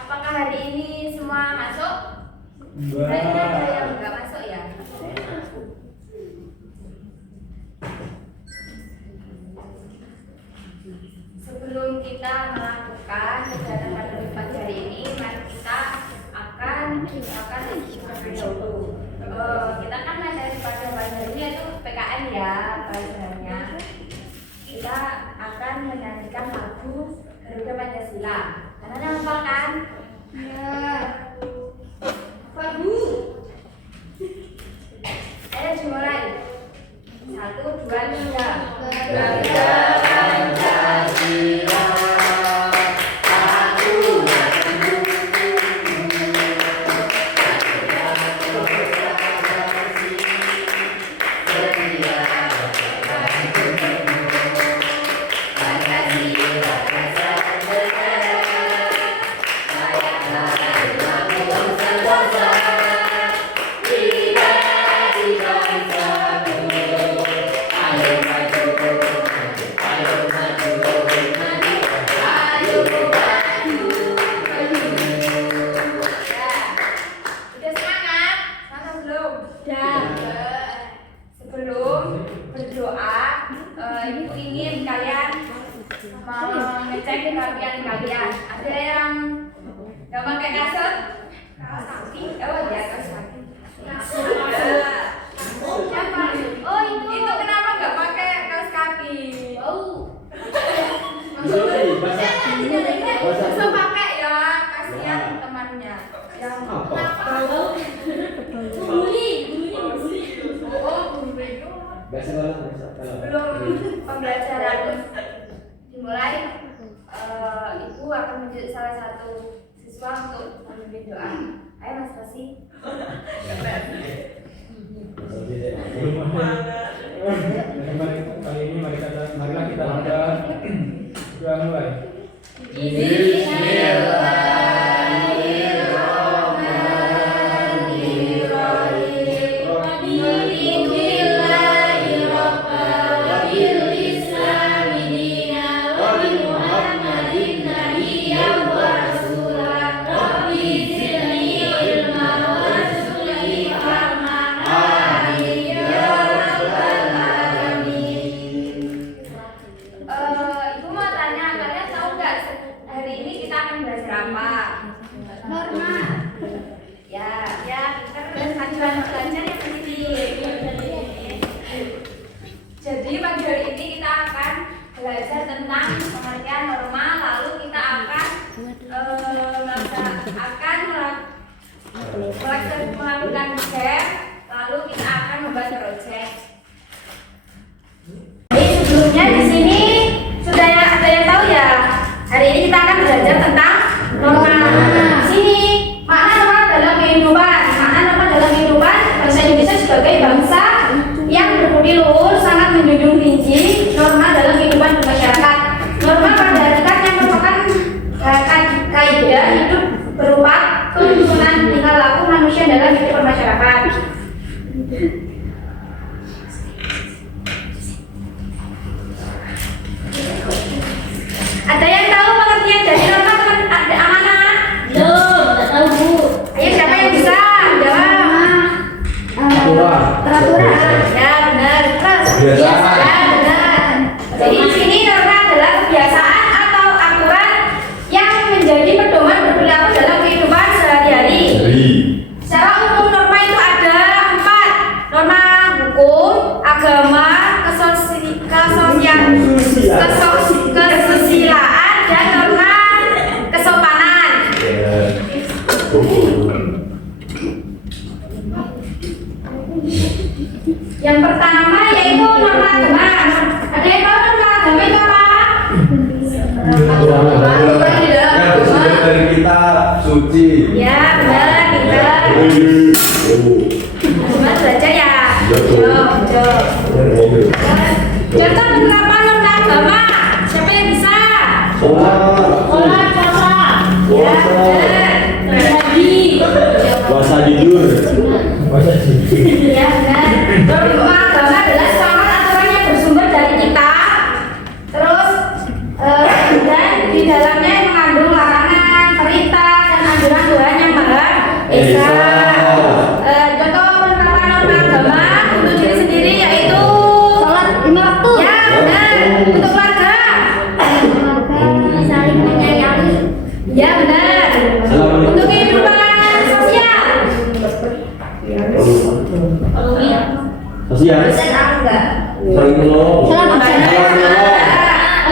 Apakah hari ini semua masuk? Enggak. Ada yang nggak masuk ya? Sebelum kita melakukan kegiatan pada pagi hari ini, mari kita akan dahulu. Kita kan dari pada pagi hari ini itu PKN ya pelajarannya. Kita akan menyanyikan lagu Garuda Pancasila. Anak-anak hafal kan? Ya. Hafal Bu. Ayo dimulai. 1, 2, 3. Garuda Pancasila. Sebelum berdoa, ibu ingin kalian mengecek kerapian kalian. Ada yang nggak pakai kasut? Kaos kaki? Oh ya, kaos kaki. Siapa? Oh itu kenapa nggak pakai kaos kaki? Bisa pakai ya, kasihan temannya. Yang belum pembelajaran dimulai, ibu akan menjadi salah satu siswa untuk memimpin doa. Ayo Mas Rosi. Kali ini marilah kita angkat. Sudah mulai. Jadi pagi hari ini kita akan belajar tentang pengertian norma, lalu kita akan melakukan gap, lalu kita akan membuat project. Jadi sebelumnya di sini sudah ada yang tahu ya. Hari ini kita akan belajar tentang norma. Sini makna norma dalam kehidupan. Makna norma dalam kehidupan bangsa Indonesia sebagai bangsa yang berbudi luhur sangat menjunjung tinggi norma dalam kehidupan bermasyarakat. Norma pada hakikat yang merupakan kaidah hidup berupa tuntunan tingkah laku manusia dalam hidup bermasyarakat. Ada yang tahu pengertian dari norma ada amanah? Belum, tidak tahu Bu. Ayo siapa yang bisa jawab? Peraturan. Ya benar. Terus Kebiasaan. Ya benar. Jadi di sini norma adalah kebiasaan atau aturan yang menjadi pedoman berperilaku dalam kehidupan sehari-hari. Secara umum norma itu ada 4. Norma hukum, agama, kesusilaan, dan norma kesopanan. Yang pertama yaitu norma agama.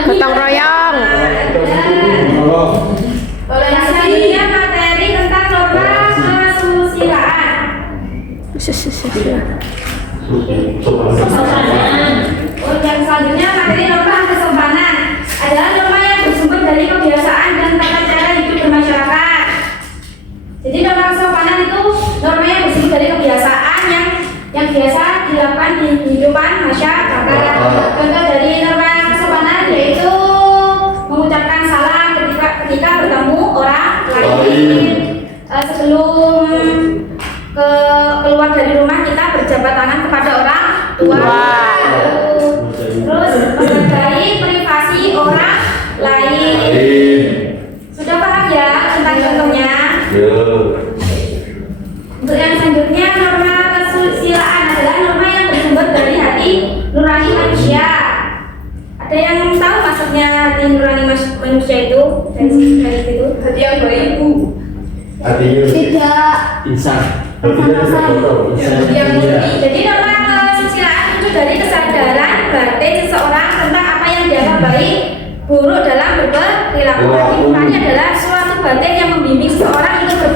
Gotong royong. Yang selanjutnya materi tentang norma kesusilaan. Yang selanjutnya materi norma kesopanan adalah norma yang bersumber dari kebiasaan dan tata cara hidup bermasyarakat. Jadi norma kesopanan itu norma yang bersumber dari kebiasaan yang biasa dilakukan di kehidupan masyarakat. Contoh dari norma kesopanan yaitu mengucapkan salam ketika bertemu orang lain. Sebelum keluar dari rumah kita berjabat tangan kepada orang tua. Terus menghargai privasi orang lain. Sudah paham ya tentang contohnya? Untuk yang selanjutnya norma kesusilaan adalah norma yang bersumber dari hati nurani manusia. Ada yang tahu maksudnya hati nurani manusia itu? Dari itu hati yang baik, Bu. Artinya Tidak. insan. Yang murni. Jadi norma kesusilaan itu dari kesadaran batin seseorang tentang apa yang dianggap baik, buruk dalam berperilaku. Hati nurani adalah suatu batin yang membimbing seseorang untuk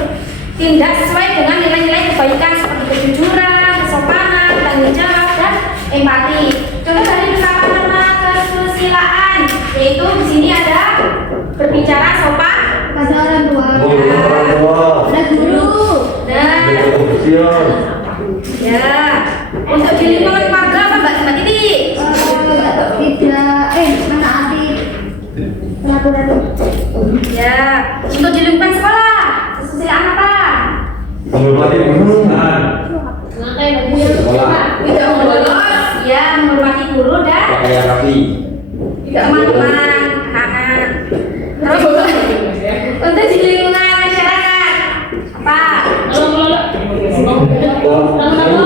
bertindak sesuai dengan nilai-nilai kebaikan seperti kejujuran, kesopanan, tanggung jawab, dan empati. Contoh dari penerapan norma kesusilaan yaitu di sini ada berbicara sopan Pada orang tua. Pada guru. dan ya untuk di lingkungan keluarga apa Mbak Titi? Tidak. Menaati peraturan. Ya untuk di lingkungan sekolah kesusilaan apa? Menghormati perusahaan. Tidak bolos, ya menghormati guru dan Pakaian rapi. tidak teman-teman anak-anak. Terus untuk di lingkungan masyarakat apa?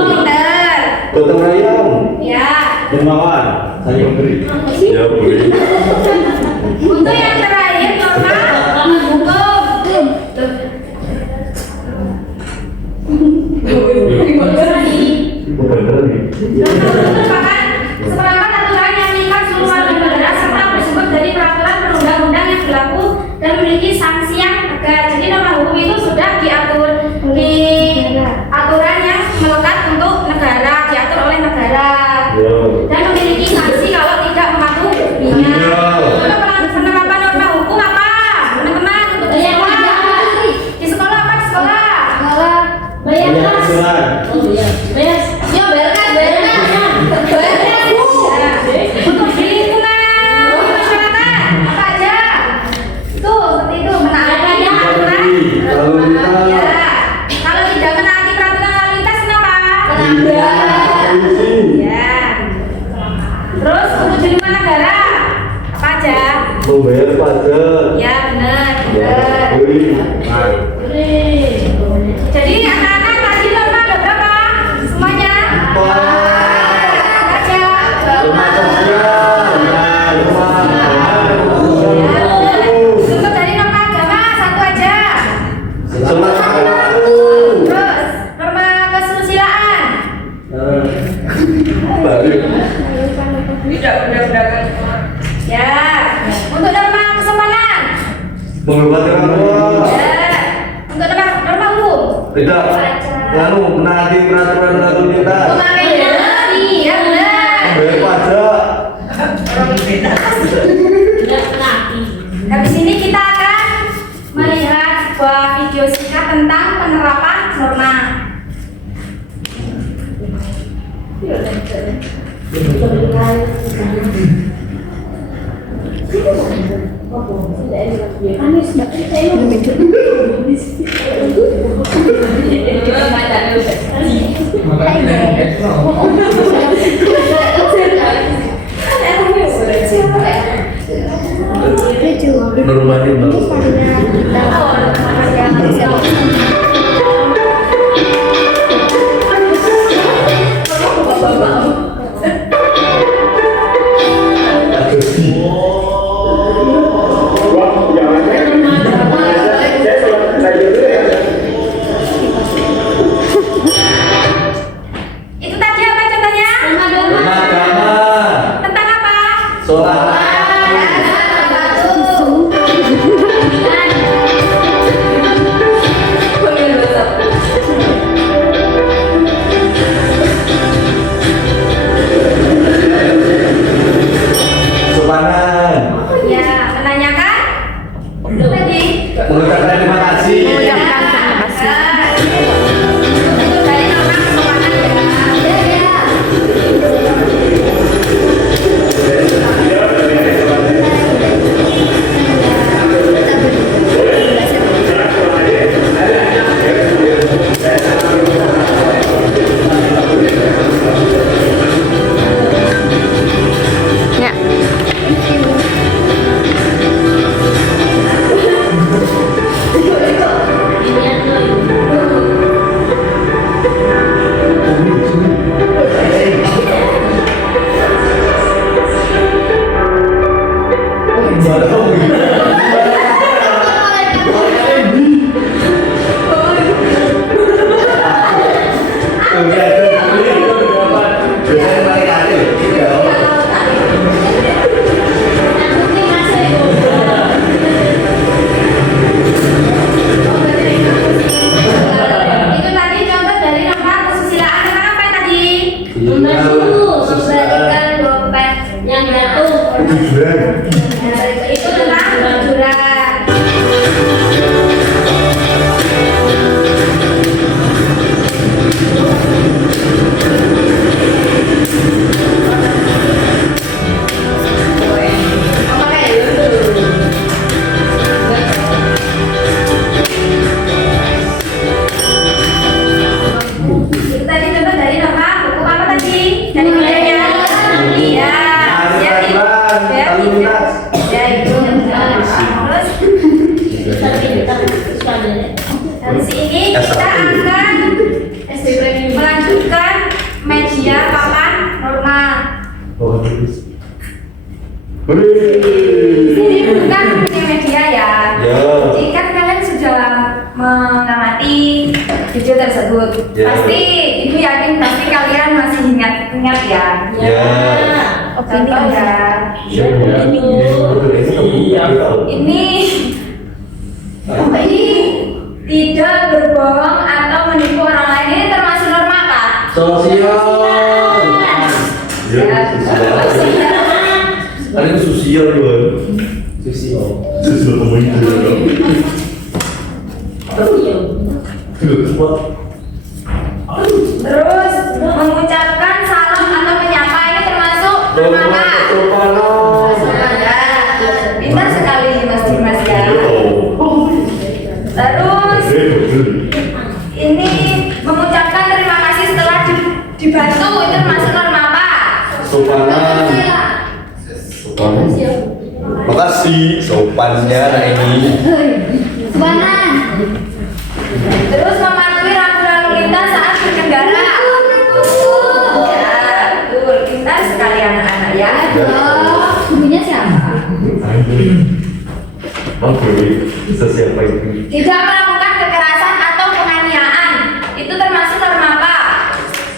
Pinter. Gotong royong. Ya. Dermawan. Saling memberi. Ya beri. Untuk yang terakhir norma hukum. Bener nih. Merupakan seperangkat aturan yang mengikat seluruh warga negara serta bersumber dari peraturan perundang-undang yang berlaku dan memiliki sanksi yang tegas. Jadi norma hukum itu sudah diatur di aturan yang melekat untuk negara, diatur oleh negara dan memiliki sanksi kalau tidak mematuhinya. Untuk penerapan norma hukum apa? Teman-teman untuk di sekolah. Di sekolah apa di sekolah? Bayar Punya kas. asuhan. Ya bayarkan. Untuk di lingkungan masyarakat apa aja? Itu seperti itu menaati aturan. Lalu lintas. Ya. Kalau tidak menaati peraturan lalu lintas kenapa? Polisi. Ya. Terus untuk di lingkungan negara apa aja? Membayar pajak. Ya benar. Ya, Benar. beri. Jadi anak-anak tadi norma ada berapa? Semuanya? Apa aja? Rumah sosial. Nah, rumah. Untuk dari norma agama satu aja. Sholat satu. Terus norma kesusilaan. Baru. Ya. Untuk norma kesopanan. Menghormati orang tua. Ya. Untuk norma umum. Tidak. Lalu menaati peraturan lalu lintas. Iya benar. Membayar pajak. Habis ini kita akan melihat sebuah video singkat tentang penerapan norma. Normatif banget. Itu tadi apa contohnya? Norma agama. Sopanan. Ya, menanyakan? Lagi. Mengucapkan terima kasih. Mengucapkan terima kasih. Itu dari nama kesopanan ya. Itu tadi contoh dari nomor kesusilaan. Tentang apa tadi? Membalikan dompet yang jatuh. itu tentang kejujuran. Itu tadi contoh dari nama buku apa tadi? Dari kuliahnya. Iya. Ya, itu. Ya, itu. Terus dari sini kita akan melanjutkan media papan normal. Ini bukan punya media ya. Ya. Jika kalian sudah mengamati video tersebut, Ya. pasti ibu yakin pasti kalian masih ingat ya. Ya. Contoh ya. Ini tidak berbohong atau menipu orang lain, ini termasuk norma apa? Sosial. Ya, sosial. Ada itu sosial juga. Sosial. Sosial komunitas. Terus mengucapkan salam atau menyapa, ini termasuk norma apa? Ya, pintar sekali Mas Dimas ya. Terus ini mengucapkan terima kasih setelah dibantu, itu termasuk norma apa? Sopanan. Sopanan. Makasih sopannya anak ini. Terus mematuhi rambu lalu lintas saat berkendara. Ya, betul. Pintar sekali anak-anak ya. Gurunya siapa? Oke, bisa siapa itu? Tidak melakukan kekerasan atau penganiayaan, itu termasuk norma apa?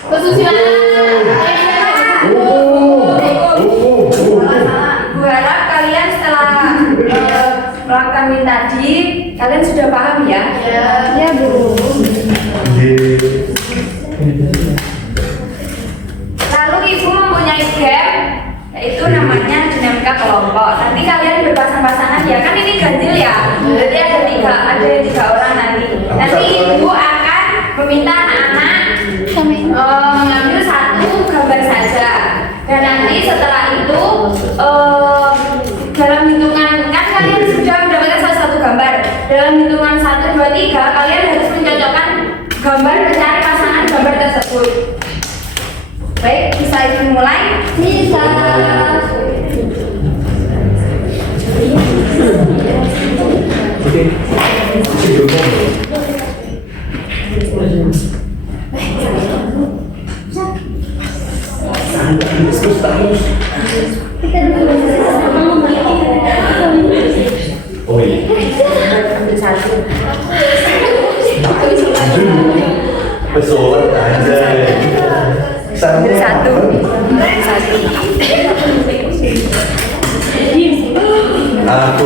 Kesusilaan. Ibu harap kalian setelah melakukan ini tadi, kalian sudah paham ya? Ya, Bu. Lalu ibu mempunyai game, yaitu namanya dinamika kelompok. Nanti kalian berpasang-pasangan ya, kan ini ganjil ya. Berarti ada tiga orang nanti. Nanti ibu akan meminta anak-anak mengambil satu gambar saja. Dan nanti setelah itu dalam hitungan, kan kalian sudah mendapatkan salah satu gambar. Dalam hitungan 1, 2, 3 kalian harus mencocokkan gambar, mencari pasangan gambar tersebut. Baik, bisa ibu mulai? Bisa. Oh iya. Ambil satu. Pesolat aja. Ambil satu. Ambil satu. Aku.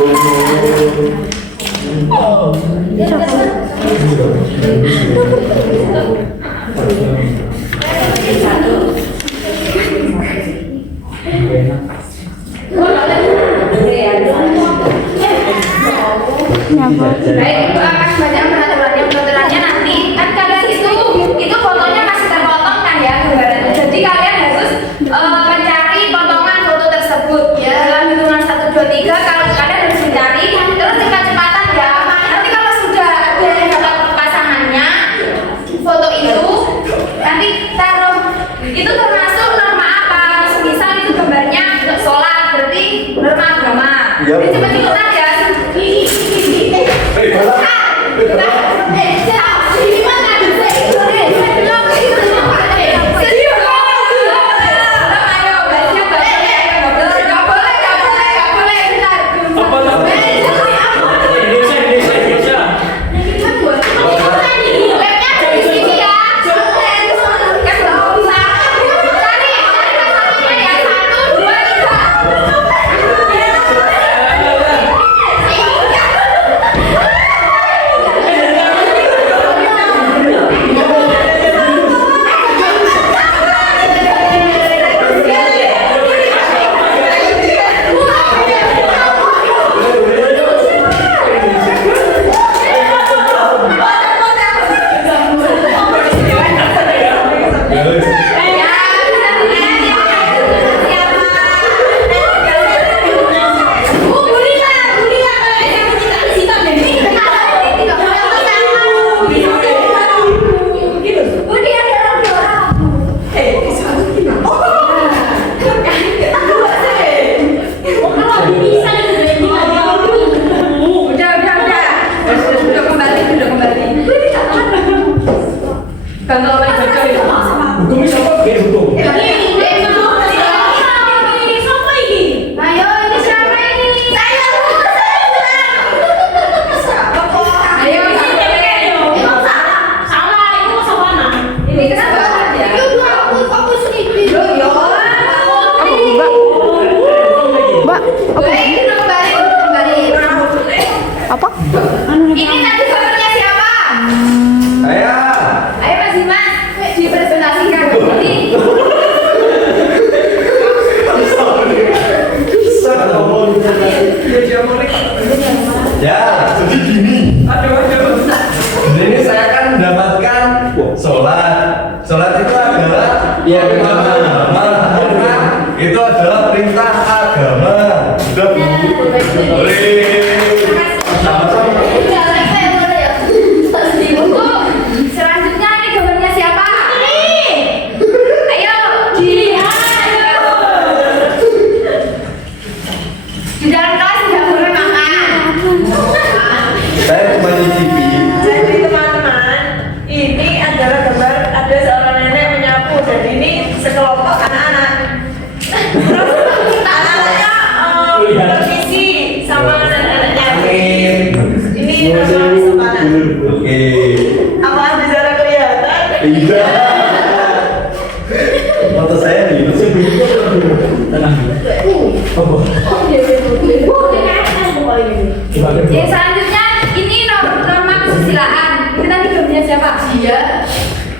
Baik, Ibu akan baca peraturannya nanti. Kan kalian itu fotonya masih terpotong kan ya gambarannya. Jadi kalian harus mencari potongan foto tersebut ya. Dalam hitungan 1, 2, 3 kalau kalian harus mencari terus cepat-cepatan ya. Nanti kalau sudah ada yang dapat pasangannya foto itu nanti taruh itu termasuk norma apa? Misal itu gambarnya sholat berarti norma agama. Ya. Jadi cepat-cepat ya. Ini nanti gambarnya siapa? Saya. Ayo Mas Dimas, dipresentasikan. Ini Ya, jadi gini. Ini saya kan mendapatkan sholat. Sholat itu adalah agama. Itu adalah perintah agama. Sudah Bu. Sama-sama. selanjutnya ini gambarnya siapa? Ayo, di dalam kelas tidak boleh makan. Saya cuma nyicipi. Jadi teman-teman, ini adalah gambar ada seorang nenek menyapu dan ini sekelompok anak-anak. Terus anak-anaknya bermisi sama nenek-neneknya. Ini nama sepanah. Oke. Apa bisa kelihatan? Iya. Foto saya di Tenang. Yang selanjutnya ini norma kesusilaan. Ini tadi gambarnya siapa? Dia.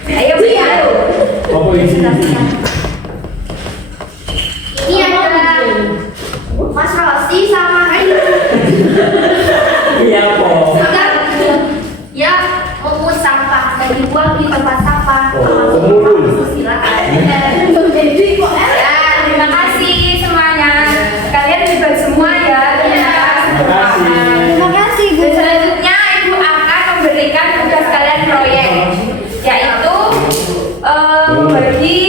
Ayo, ayo. Apa isi? Ini adalah Mas Rosi sama Ayu. Iya po. Ya, memungut sampah dan dibuang di tempat sampah. Oh. Kesusilaan. Ya, terima kasih semuanya. Kalian hebat semua ya. Terima kasih. Terima kasih Bu. Dan selanjutnya Ibu akan memberikan tugas kalian proyek, yaitu membagi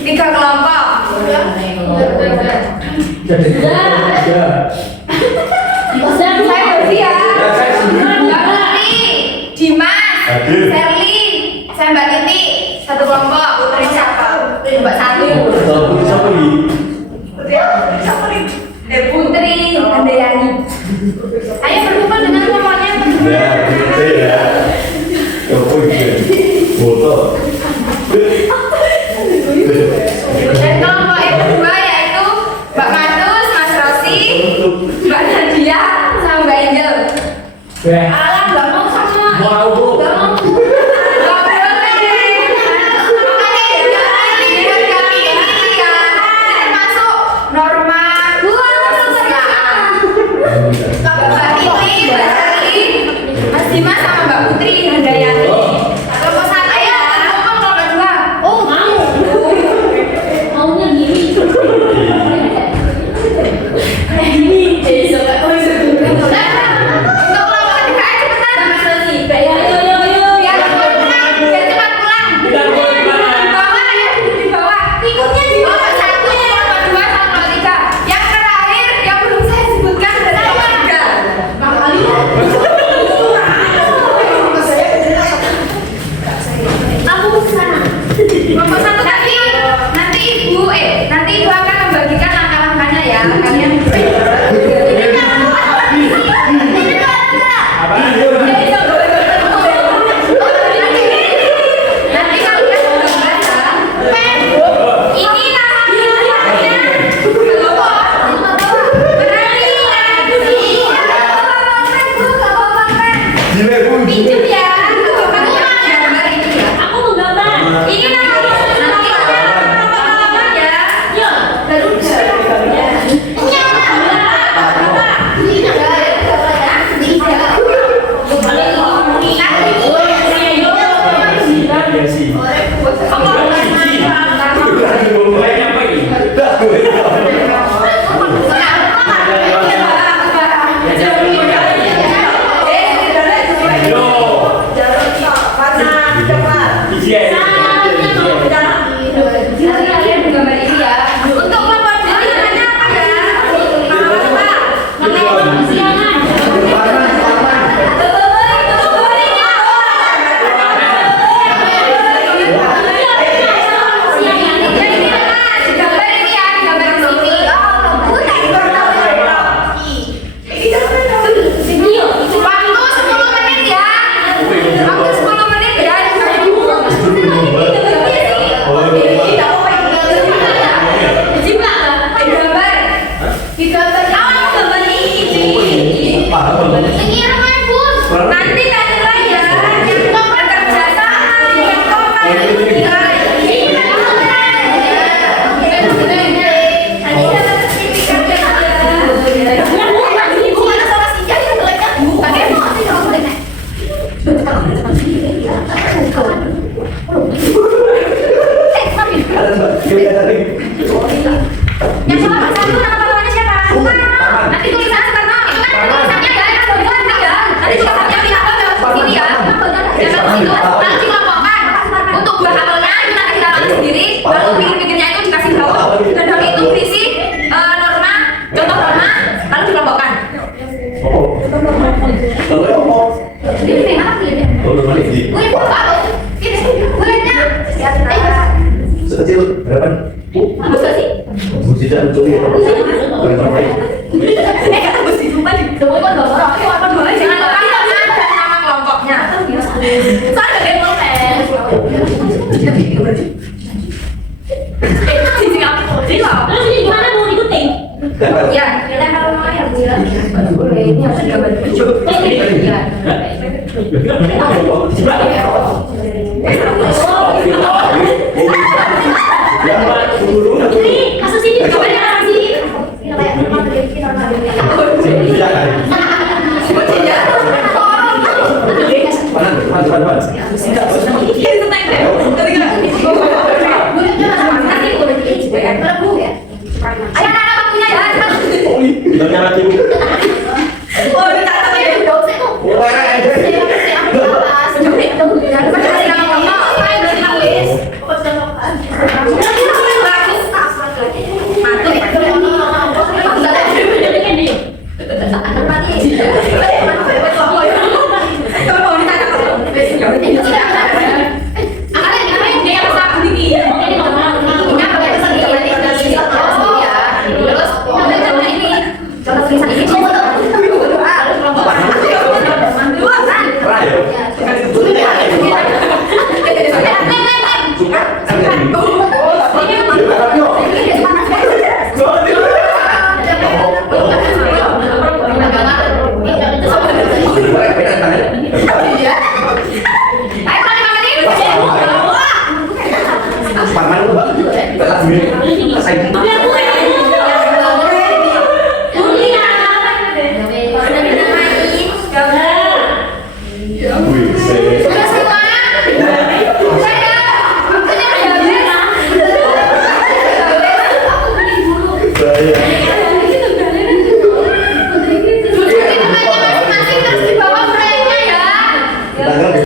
3 kelompok. Saya bagi ya. Mbak Putri, Dimas, Hadir. Sherly, saya Mbak Titi, 1 kelompok. Putri siapa? Mbak 1. Siapa lagi? Siapa nih? Putri Handayani. Ayo berkumpul dengan kelompoknya. Ya, saya. Apa gitu? Foto. Dan kelompok yang kedua yaitu Mbak Matus, Mas Rosi, Untuk kelompok dua namanya apa ya? Nanti tadi ya, yang kompak kerja sama, yang kompak yang sama satu nama pahlawannya siapa? Nanti tulisan Soekarno. Tulisannya ya, nanti tulisannya pihak sini ya. Jangan itu nanti dikelompokkan. Untuk dua hafalnya itu nanti kita lalu sendiri. Lalu pikir-pikirnya itu dikasih tahu. Dan hal itu berisi norma, contoh norma, lalu dikelompokkan. Ini apa sih? Sekecil berapa? Apa sih? Tidak mencuri. Kata besi lupa di jangan lupa nama kelompoknya. Soalnya ada yang Terus ini gimana mau ikutin? ya, kita kalau mau yang bilang ini harus gambar baju. Ini kasus ini gambarnya apa sih?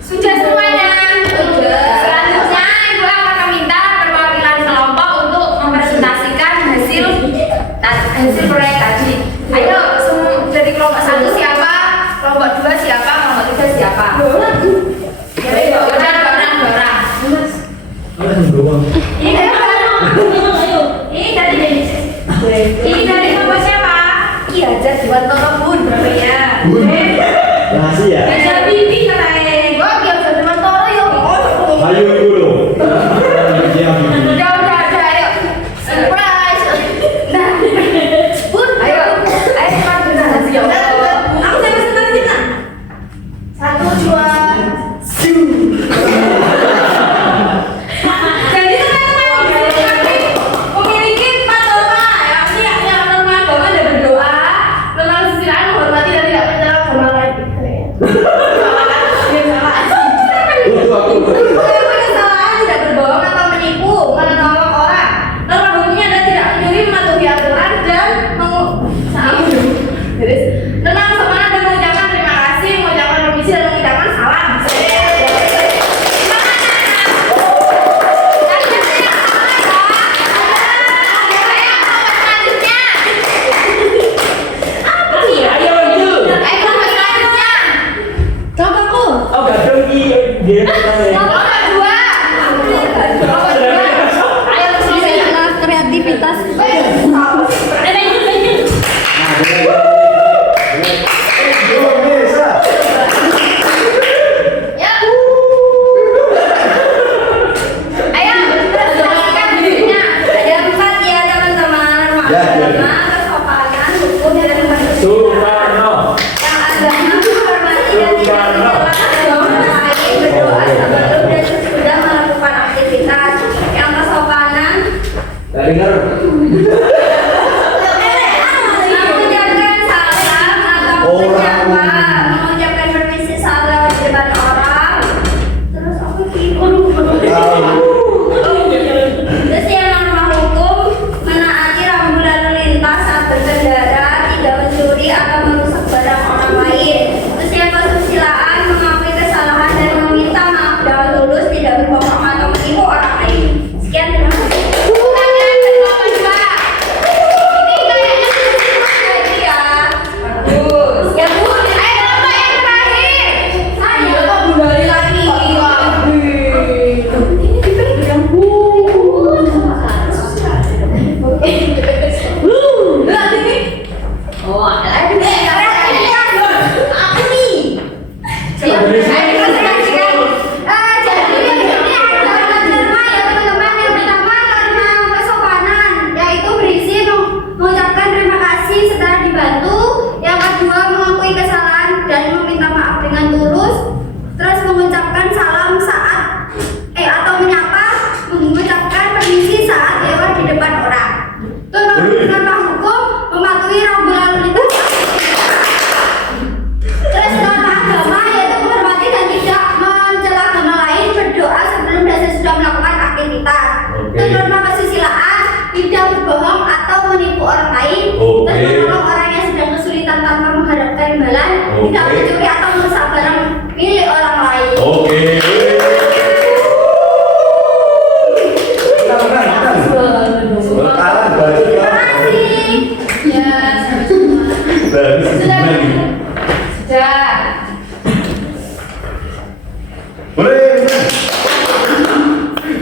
Sudah semuanya. Selanjutnya Ibu akan meminta perwakilan kelompok untuk mempresentasikan hasil proyek tadi. Ayo, dari kelompok 1 siapa? Kelompok 2 siapa? Kelompok 3 siapa? Ayo, barang-barang. Ini dari kelompok siapa? Ki Hajat Dewanto Bun namanya. Rahasia. Hajat Bibi katanya. Gua Ki Hajat Dewanto yo. Ayo dulu. Udah, ayo. Surprise. Nah, Bun, ayo cepat presentasi. Aku saya presentasi nah. 1, 2. Jadi teman-teman memiliki 4 norma ya. Yang norma agama ada berdoa, norma kesusilaan menghormati dan tidak menyerang agama lain. dia pertanyaan. Nomor 2. Ayo Adalah kreativitas. Indonesia. Ya. Ayo, perhatikan dirinya. Ada 4 ya teman-teman. Ya, ya. Agama, kesopanan, hukum, dan kemanusiaan. Soekarno. Yang agama menghormati dan tidak menyalahkan orang lain, berdoa sebelum dan sesudah melakukan aktivitas. Yang kesopanan Gak dengar. mengucapkan salam atau menyapa, mengucapkan permisi salam di depan orang. Terus apa sih? Terus yang norma hukum menaati rambu lalu lintas saat berkendara, tidak mencuri atau merusak barang orang lain. Terus yang kesusilaan mengakui kesalahan dan meminta maaf dengan tulus, tidak berbohong atau menipu orang lain. Sekian, terima kasih. Pertanyaan ke-82. Ini kayaknya lagi ya. Bagus. Ya Bu, ayo Bapak yang terakhir. Saya kembali lagi. Ini dipegang Bu. Lihat ini. Oh, ada nih. Apa nih? Jadi ini ada norma ya teman-teman. Yang pertama norma kesopanan, yaitu berisi mengucapkan terima kasih setelah dibantu. Yang kedua mengakui kesalahan dan meminta maaf dengan tulus. Terus mengucapkan salam saat atau menyapa, mengucapkan permisi saat lewat di depan orang. Itu norma hukum mematuhi rambu lalu lintas. Terus norma agama yaitu menghormati dan tidak mencela agama lain, berdoa sebelum dan sesudah melakukan aktivitas. Oke. Terus norma kesusilaan tidak berbohong atau menipu orang lain. Oke. Terus menolong orang yang sedang kesulitan tanpa mengharapkan imbalan, Oke. tidak mencuri atau merusak barang milik orang lain. Oke. Kita menang, kita. Bertahan, balik Terima ya. kasih. Ya, sama-sama. Bagus Sudah. lagi. Sudah. Boleh, menang.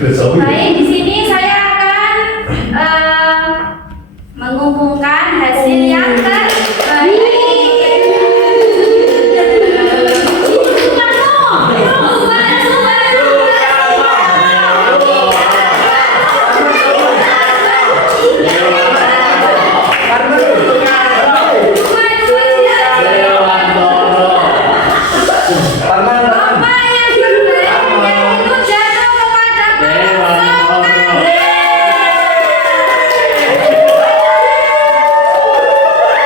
Besok. Baik, di sini saya akan mengumumkan hasil yang terbaik. Arman, Lomba yang terbaik itu jatuh kepada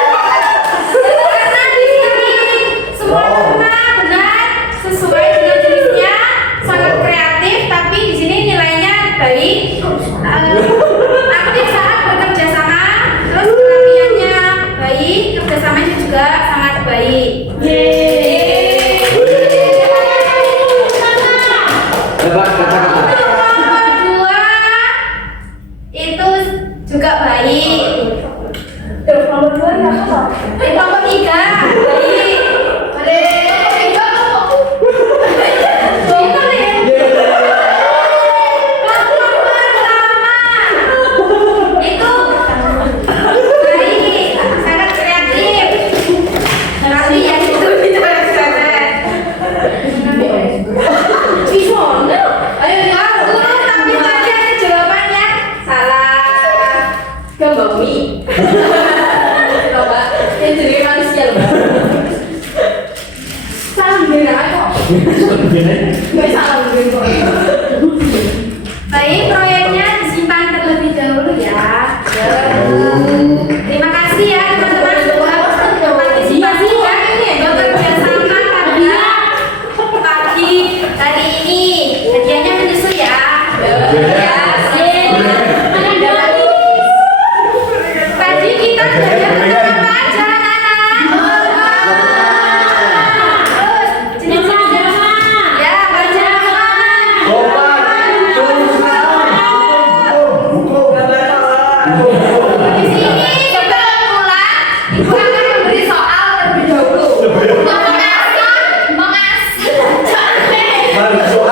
karena di sini semua peserta benar sesuai dengan jenisnya, sangat kreatif, tapi di sini nilainya baik, aktif saat bekerja sama, terus kerapiannya baik, kerjasamanya juga sangat baik. Hebat kata-kata. Nomor 2 itu juga baik. Nomor 2 ya apa? Nomor 3 baik. Itu baik, sangat kreatif. Tapi yang itu tidak sangat. Ayo turun tapi tadi ada jawabannya salah. Gambar mie. Coba yang jadi manusia loh. Salah bener kok. Nggak salah bener kok. Baik, proyeknya disimpan terlebih dahulu ya. Terima kasih ya teman-teman sudah berpartisipasi ya bekerja sama pada pagi hari ini. Hadiahnya menyusul ya. Tadi kita belajar tentang apa aja anak-anak? Terus jenis-jenisnya ya baca Sopan, curang, hukum. di sini sebelum pulang ibu akan memberi soal terlebih dahulu. Mengasih. Mari, soal.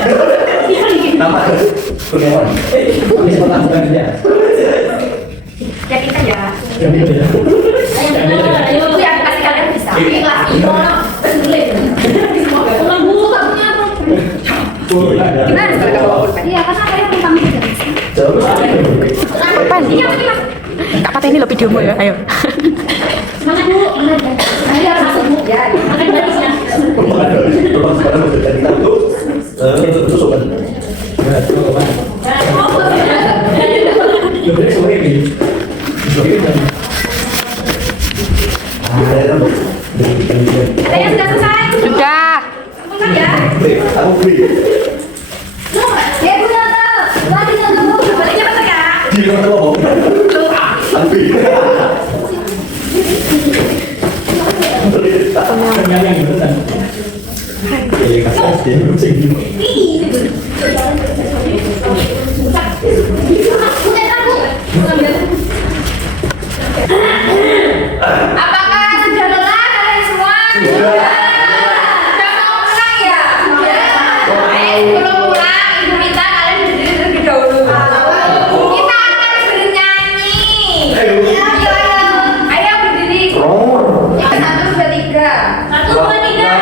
Nama Kurniawan. Ya kita ya. Ayo, Itu yang kasih kalian bisa. Kelas itu. pulang dulu kamunya apa? Gimana sekarang kamu? Iya, karena kalian minta minta. Iya, iya. Kak Patah ini lo videomu ya, ayo. Semangat dulu. Ayo, masuk bu. Ya, Makan barisnya. Ada yang sudah selesai? Sudah. Bukan ya? Aku beli. Ya, Bu Tante. Lagi Tante Bu. Baliknya betul ya? Di mana lo? Aku beli. Apakah sudah lelah kalian semua? Sudah mau pulang ya? Sebelum pulang, Ibu minta kalian berdiri terlebih dahulu. Kita akan bernyanyi. Ayo, ayo berdiri. Yang satu, dua, tiga. Satu, dua, tiga.